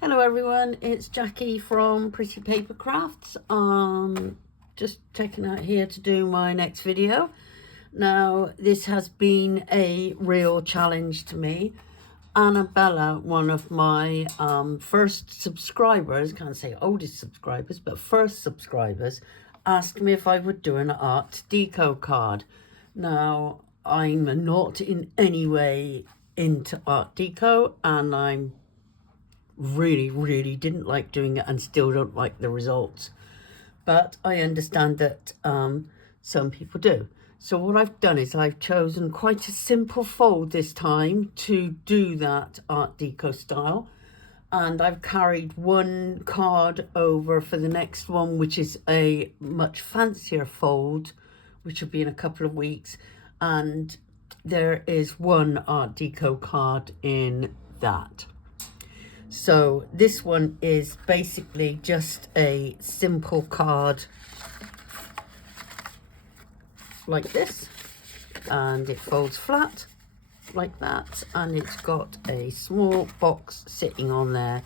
Hello everyone, it's Jackie from Pretty Paper Crafts. Just checking out here to do my next video. Now this has been a real challenge to me. Annabella, one of my first subscribers, can't say oldest subscribers, but first subscribers, asked me if I would do an art deco card. Now I'm not in any way into art deco, and I'm really didn't like doing it and still don't like the results, but I understand that some people do. So what I've done is I've chosen quite a simple fold this time to do that art deco style, and I've carried one card over for the next one, which is a much fancier fold, which will be in a couple of weeks, and there is one art deco card in that. So this one is basically just a simple card like this, and it folds flat like that, and it's got a small box sitting on there.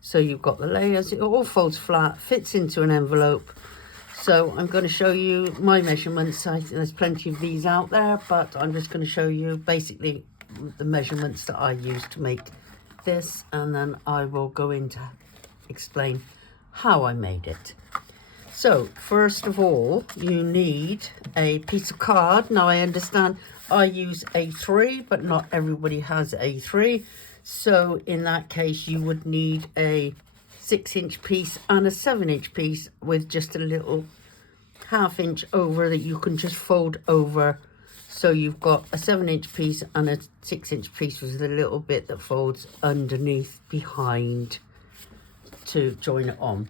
So you've got the layers, it all folds flat, fits into an envelope. So I'm going to show you my measurements. There's plenty of these out there, but I'm just going to show you basically the measurements that I use to make this, and then I will go into explain how I made it. So first of all, you need a piece of card. Now I understand I use A3, but not everybody has A3, so in that case you would need a 6-inch piece and a 7-inch piece with just a little 1/2 inch over that you can just fold over. So you've got a 7-inch piece and a 6-inch piece with a little bit that folds underneath behind to join it on.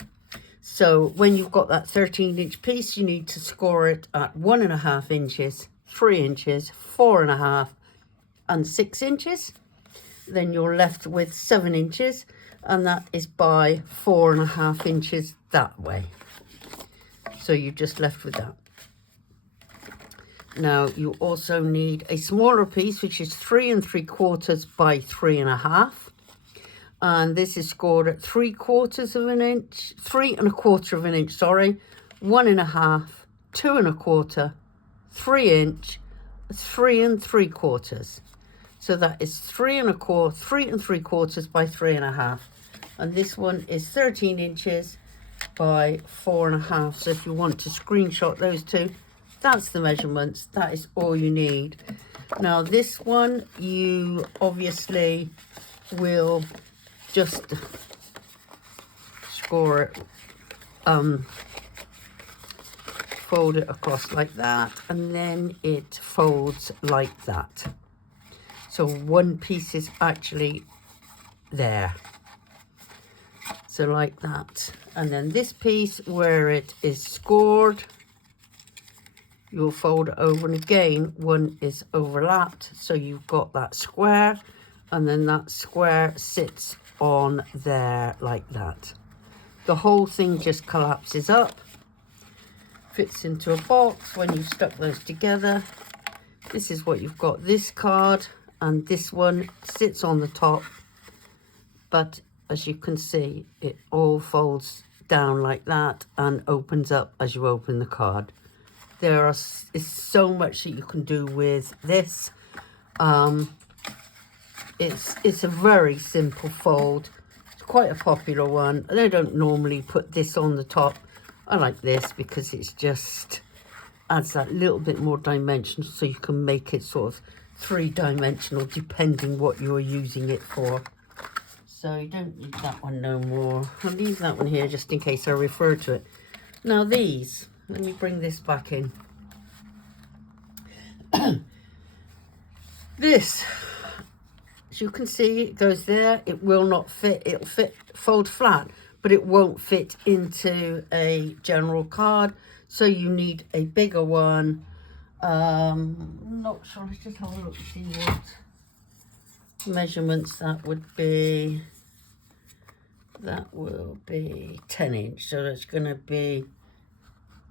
So when you've got that 13-inch piece, you need to score it at 1.5 inches, 3 inches, 4.5 and 6 inches. Then you're left with 7 inches, and that is by 4.5 inches that way. So you're just left with that. Now you also need a smaller piece, which is 3 3/4 by 3.5, and this is scored at 3/4 of an inch, 3 1/4 of an inch, sorry, 1.5, 2 1/4, 3 inch, 3 3/4. So that is 3 1/4, 3 3/4 by 3.5, and this one is 13 inches by 4.5. So if you want to screenshot those two, that's the measurements. That is all you need. Now this one, you obviously will just score it, fold it across like that, and then it folds like that. So one piece is actually there. So like that. And then this piece where it is scored, you'll fold it over, and again one is overlapped, so you've got that square, and then that square sits on there like that. The whole thing just collapses up, fits into a box when you've stuck those together. This is what you've got. This card and this one sits on the top, but as you can see, it all folds down like that and opens up as you open the card. There is so much that you can do with this. It's a very simple fold. It's quite a popular one. They don't normally put this on the top. I like this because it's just adds that little bit more dimension, so you can make it sort of 3-dimensional depending what you're using it for. So you don't need that one no more. I'll leave that one here just in case I refer to it. Now these, let me bring this back in. This, as you can see, it goes there. It will not fit. It'll fold flat, but it won't fit into a general card. So you need a bigger one. I'm not sure. Let's just have a look and see what measurements that would be. That will be 10 inch. So that's going to be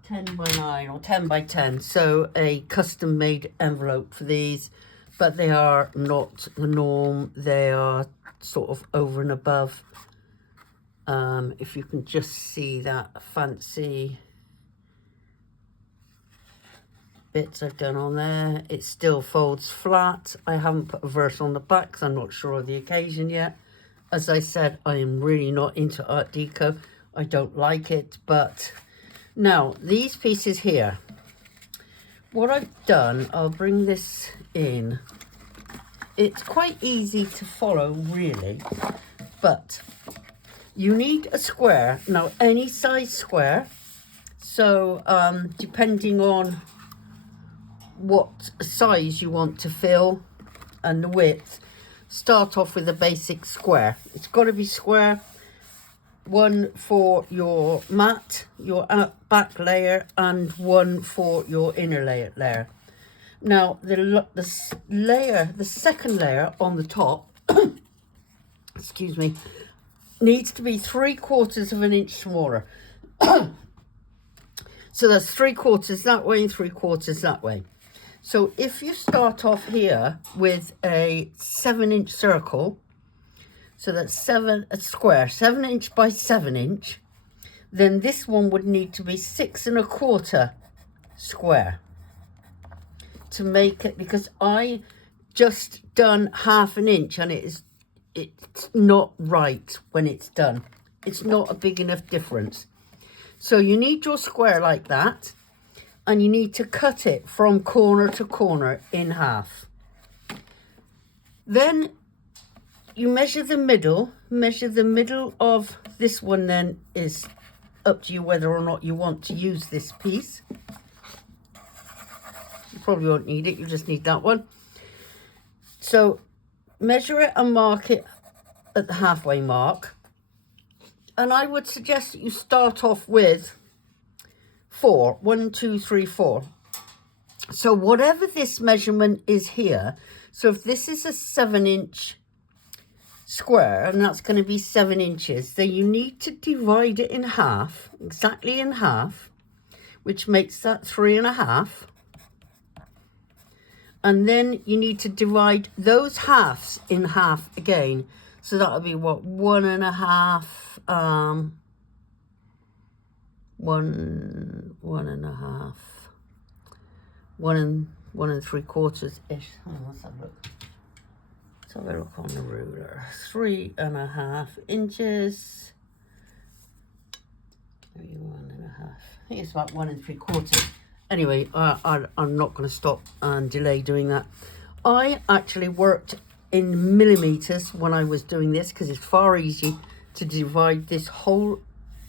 10 by 9 or 10 by 10. So a custom made envelope for these, but they are not the norm. They are sort of over and above If you can just see that fancy bits I've done on there, it still folds flat. I haven't put a verse on the back because I'm not sure of the occasion yet. As I said, I am really not into Art Deco. I don't like it. But now these pieces here, what I've done, I'll bring this in. It's quite easy to follow really, but you need a square. Now any size square. So depending on what size you want to fill and the width, start off with a basic square. It's got to be square. One for your mat, your back layer, and one for your inner layer. Now the second layer on the top excuse me, needs to be 3/4 of an inch smaller. So that's 3/4 that way and 3/4 that way. So if you start off here with a 7-inch circle, so that's a square, 7 inch by 7 inch, then this one would need to be 6 1/4 square to make it, because I just done 1/2 inch and it's not right when it's done. It's not a big enough difference. So you need your square like that, and you need to cut it from corner to corner in half. Then you measure the middle. Measure the middle of this one, then is up to you whether or not you want to use this piece. You probably won't need it, you just need that one. So measure it and mark it at the halfway mark. And I would suggest that you start off with 4. 1, 2, 3, 4. So whatever this measurement is here, so if this is a 7-inch square and that's going to be 7 inches, then you need to divide it in half, exactly in half, which makes that 3 1/2. And then you need to divide those halves in half again. So that'll be what, 1 1/2, 1 1/2, 1 3/4 ish. Oh, let's have a look. Let's have a look on the ruler. 3 1/2 inches. Maybe 1 1/2. I think it's about 1 3/4. Anyway, I'm not going to stop and delay doing that. I actually worked in millimeters when I was doing this, because it's far easier to divide this whole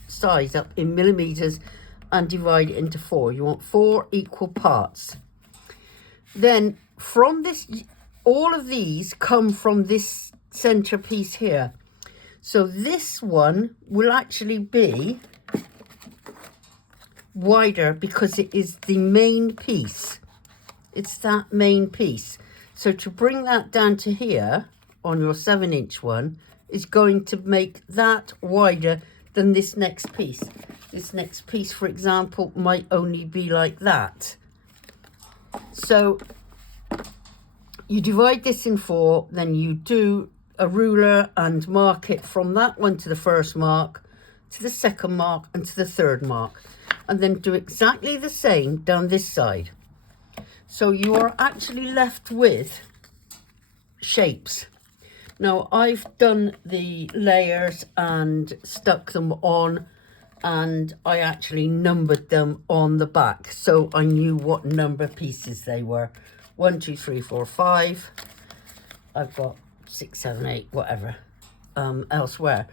size up in millimeters and divide it into 4. You want 4 equal parts. Then from this, all of these come from this center piece here. So this one will actually be wider because it is the main piece. It's that main piece. So to bring that down to here on your 7-inch one is going to make that wider than this next piece. This next piece, for example, might only be like that. So you divide this in 4, then you do a ruler and mark it from that one to the first mark, to the second mark, and to the third mark. And then do exactly the same down this side. So you are actually left with shapes. Now I've done the layers and stuck them on, and I actually numbered them on the back, so I knew what number pieces they were. 1 2 3 4 5. I've got 6 7 8 whatever elsewhere.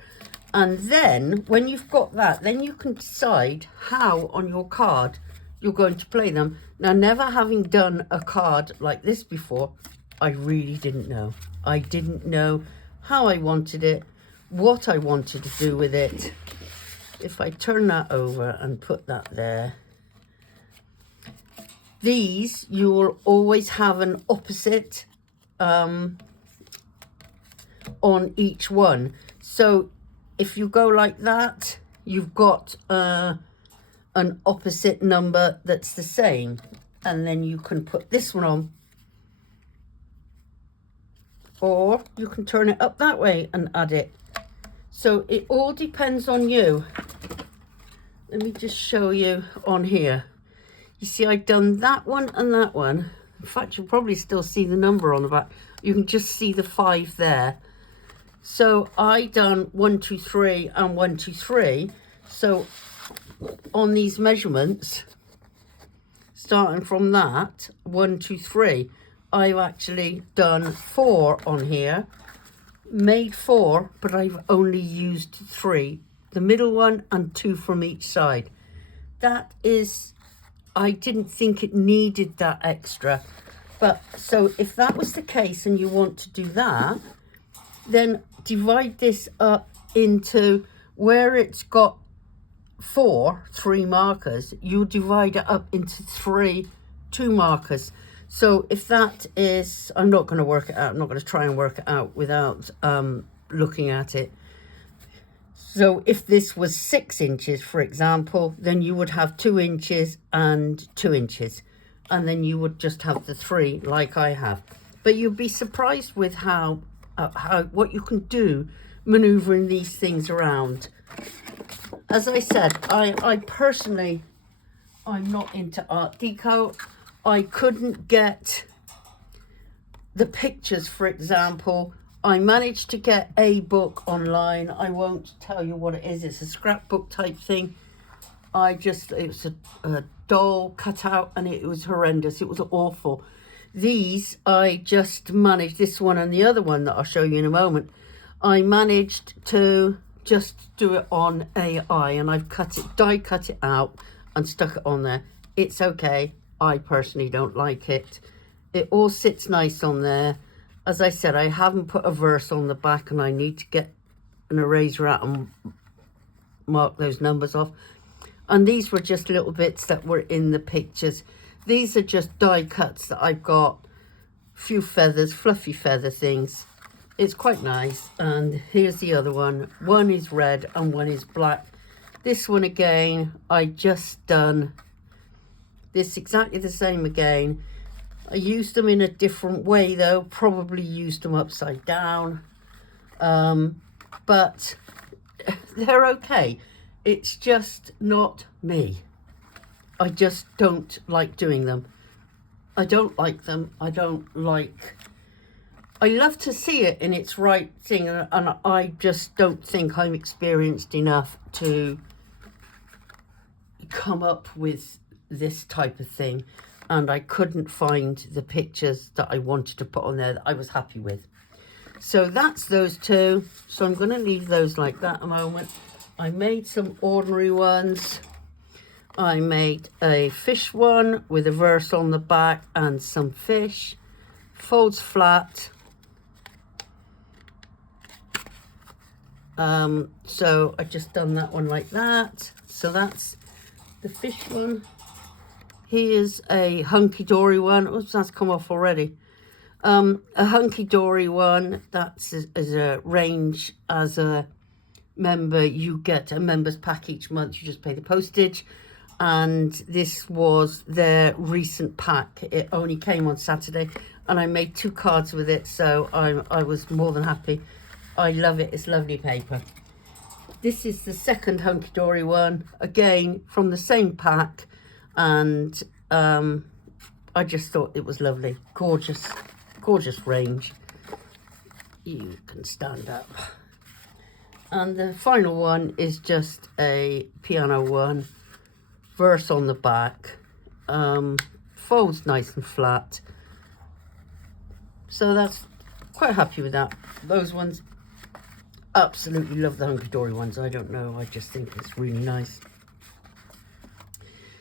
And then when you've got that, then you can decide how on your card you're going to play them. Now, never having done a card like this before, I really didn't know. I didn't know how I wanted it, what I wanted to do with it. If I turn that over and put that there, these, you will always have an opposite on each one. So if you go like that, you've got an opposite number that's the same, and then you can put this one on, or you can turn it up that way and add it. So it all depends on you. Let me just show you on here. You see, I've done that one and that one. In fact, you'll probably still see the number on the back. You can just see the 5 there. So I done 1, 2, 3 and 1, 2, 3. So on these measurements, starting from that 1, 2, 3, I've actually done 4 on here, made 4, but I've only used 3, the middle one and 2 from each side. That is, I didn't think it needed that extra. But so if that was the case and you want to do that, then divide this up into where it's got 3 markers, you divide it up into 3 2 markers. So if that is, I'm not going to work it out, I'm not going to try and work it out without looking at it. So if this was 6 inches, for example, then you would have 2 inches and 2 inches. And then you would just have the 3 like I have. But you'll be surprised with how what you can do maneuvering these things around. As I said, I personally, I'm not into Art Deco. I couldn't get the pictures, for example. I managed to get a book online. I won't tell you what it is. It's a scrapbook type thing. It was a doll cut out and it was horrendous. It was awful. These, I just managed, this one and the other one that I'll show you in a moment, I managed to just do it on AI, and I've die cut it out and stuck it on there. It's okay. I personally don't like it. It all sits nice on there. As I said, I haven't put a verse on the back, and I need to get an eraser out and mark those numbers off. And these were just little bits that were in the pictures. These are just die cuts that I've got. A few feathers, fluffy feather things. It's quite nice. And here's the other one. One is red and one is black. This one again, I just done this exactly the same again. I used them in a different way though. Probably used them upside down. But they're okay. It's just not me. I just don't like doing them. I don't like them. I love to see it in its right thing, and I just don't think I'm experienced enough to come up with this type of thing. And I couldn't find the pictures that I wanted to put on there that I was happy with. So that's those 2. So I'm going to leave those like that a moment. I made some ordinary ones. I made a fish one with a verse on the back and some fish. Folds flat. So I just done that one like that. So that's the fish one. Here's a hunky-dory one. Oops, that's come off already. A hunky-dory one. That's as a range as a member. You get a member's pack each month. You just pay the postage. And this was their recent pack. It only came on Saturday, and I made 2 cards with it, so I was more than happy. I love it. It's lovely paper. This is the second hunky-dory one, again from the same pack, and I just thought it was lovely. Gorgeous, gorgeous range. You can stand up. And the final one is just a piano one. Verse on the back, folds nice and flat. So that's quite happy with that. Those ones, absolutely love the hunky-dory ones. I don't know, I just think it's really nice.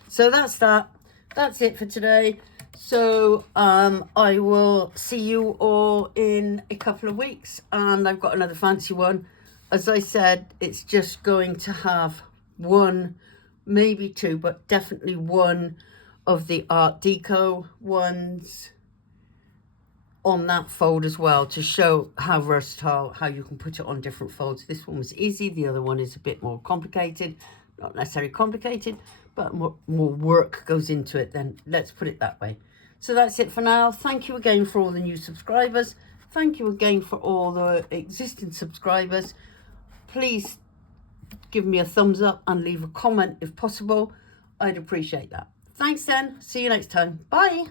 So that's that. That's it for today. So I will see you all in a couple of weeks, and I've got another fancy one. As I said, it's just going to have 1, maybe 2, but definitely 1 of the Art Deco ones on that fold as well, to show how versatile, how you can put it on different folds. This one was easy, the other one is a bit more complicated. Not necessarily complicated, but more work goes into it, then let's put it that way. So that's it for now. Thank you again for all the new subscribers. Thank you again for all the existing subscribers. please give me a thumbs up and leave a comment if possible. I'd appreciate that. Thanks then. See you next time. Bye.